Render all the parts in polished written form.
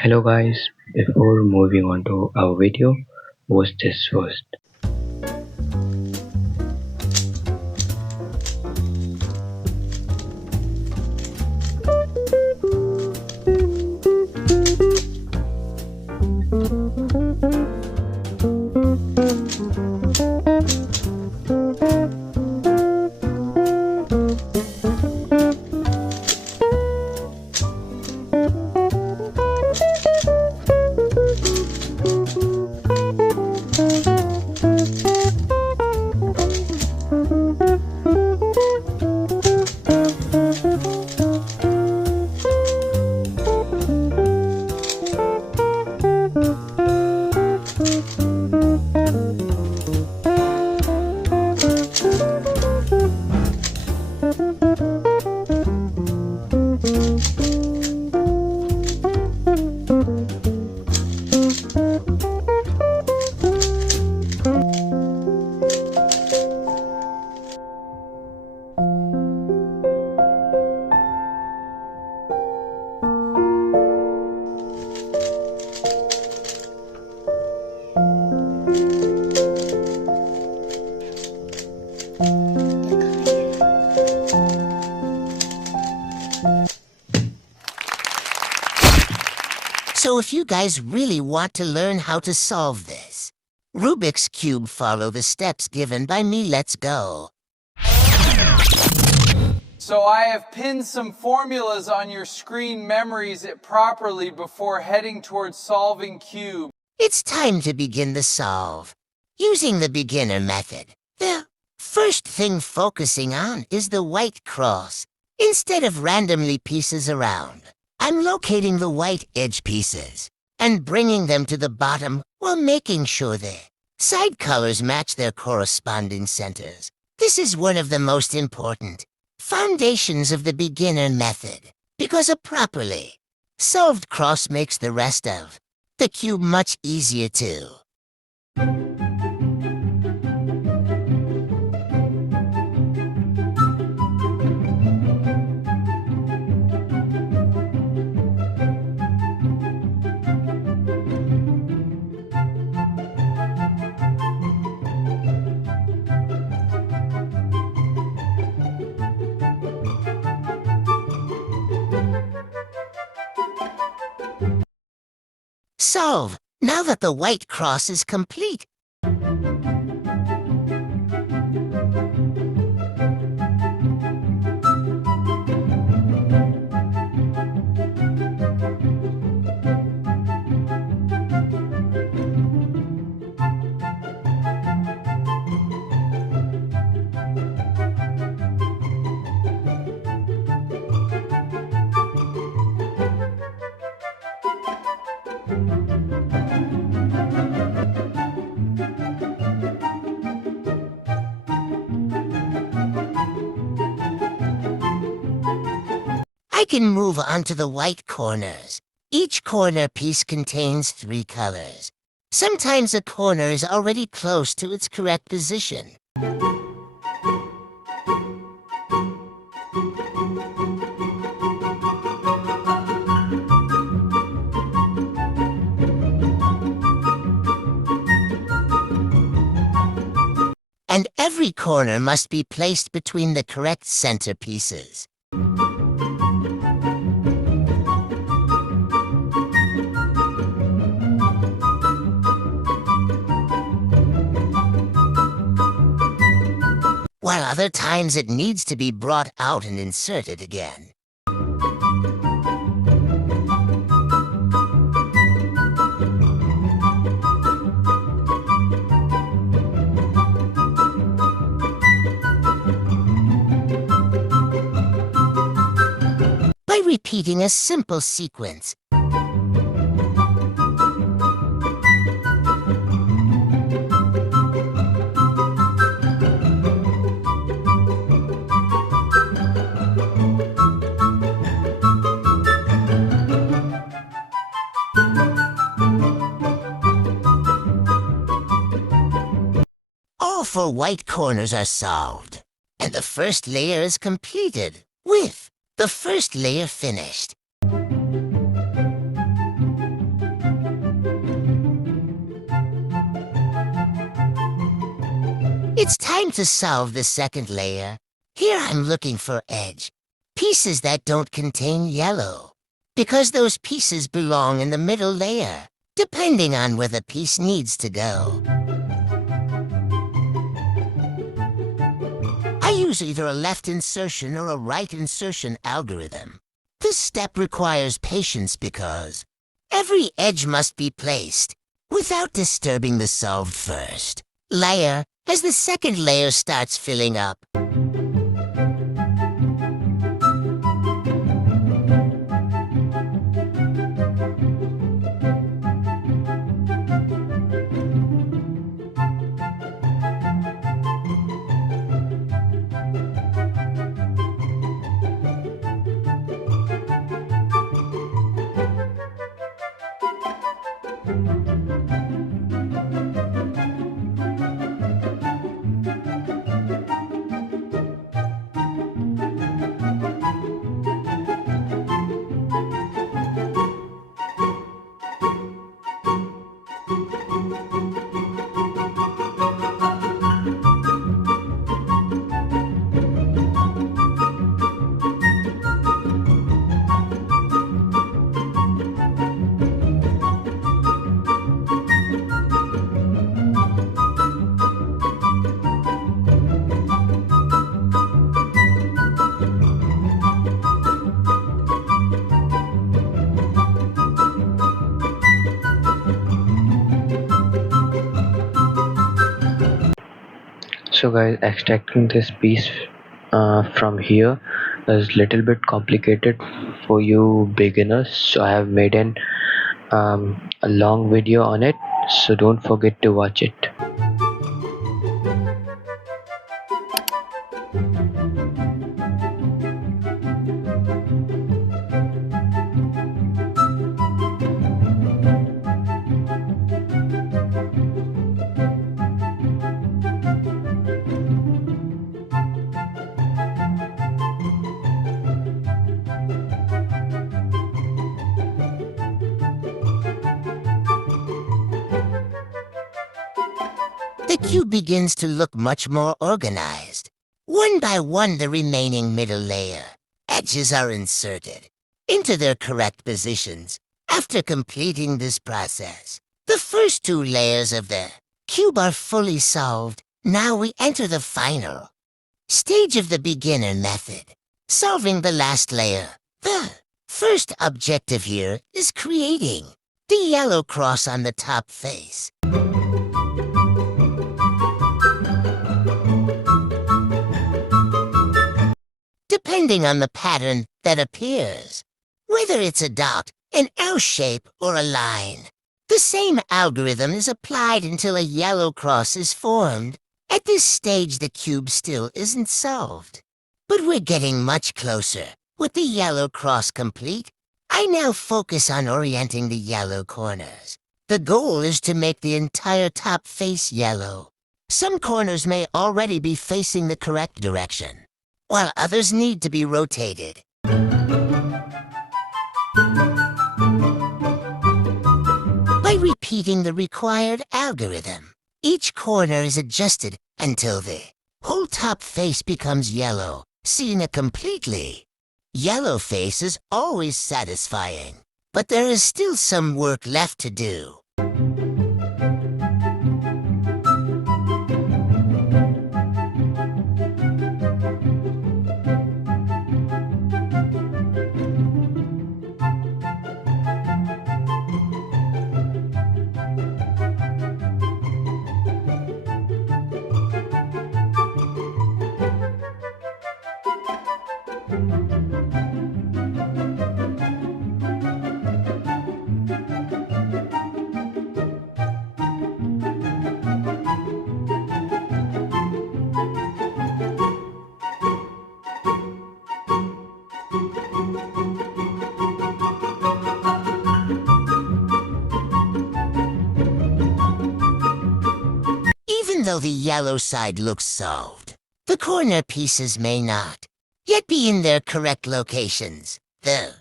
Hello guys, before moving on to our video, watch this first. So if you guys really want to learn how to solve this, Rubik's Cube, follow the steps given by me. Let's go. So I have pinned some formulas on your screen. Memorize it properly before heading towards solving cube. It's time to begin the solve. Using the beginner method, the first thing focusing on is the white cross. Instead of randomly pieces around, I'm locating the white edge pieces and bringing them to the bottom while making sure their side colors match their corresponding centers. This is one of the most important foundations of the beginner method, because a properly solved cross makes the rest of the cube much easier too. Solve! Now that the white cross is complete, I can move on to the white corners. Each corner piece contains 3 colors. Sometimes a corner is already close to its correct position. And every corner must be placed between the correct center pieces. While other times it needs to be brought out and inserted again. By repeating a simple sequence, all 4 white corners are solved, and the first layer is completed, with the first layer finished. It's time to solve the second layer. Here I'm looking for edge. Pieces that don't contain yellow. Because those pieces belong in the middle layer, depending on where the piece needs to go. I use either a left insertion or a right insertion algorithm. This step requires patience because every edge must be placed without disturbing the solved first layer as the second layer starts filling up. So guys, extracting this piece from here is little bit complicated for you beginners, so I have made a long video on it, so don't forget to watch it. The cube begins to look much more organized. One by one, the remaining middle layer edges are inserted into their correct positions. After completing this process, the first two layers of the cube are fully solved. Now we enter the final stage of the beginner method, solving the last layer. The first objective here is creating the yellow cross on the top face. Depending on the pattern that appears, whether it's a dot, an L shape, or a line. The same algorithm is applied until a yellow cross is formed. At this stage, the cube still isn't solved. But we're getting much closer. With the yellow cross complete, I now focus on orienting the yellow corners. The goal is to make the entire top face yellow. Some corners may already be facing the correct direction, while others need to be rotated. By repeating the required algorithm, each corner is adjusted until the whole top face becomes yellow. Seeing a completely yellow face is always satisfying, but there is still some work left to do. Even though the yellow side looks solved, the corner pieces may not yet be in their correct locations. The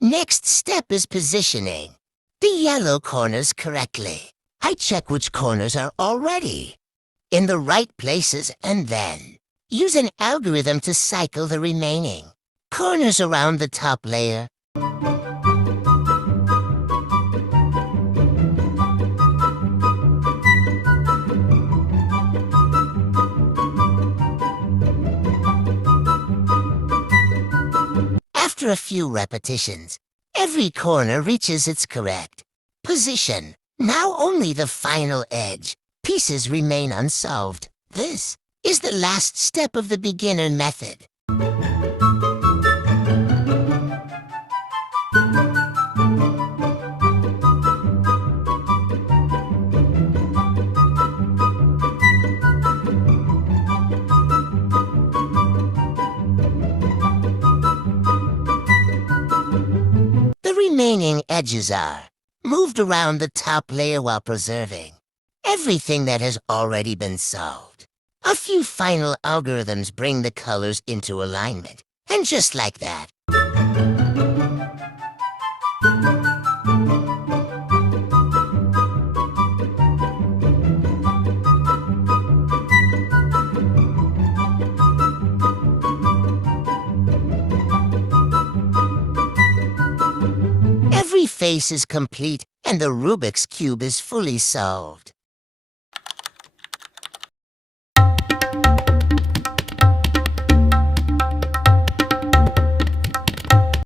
next step is positioning the yellow corners correctly. I check which corners are already in the right places, and then use an algorithm to cycle the remaining corners around the top layer. After a few repetitions, every corner reaches its correct position. Now only the final edge pieces remain unsolved. This is the last step of the beginner method. The remaining edges are moved around the top layer while preserving everything that has already been solved. A few final algorithms bring the colors into alignment, and just like that, every face is complete and the Rubik's Cube is fully solved.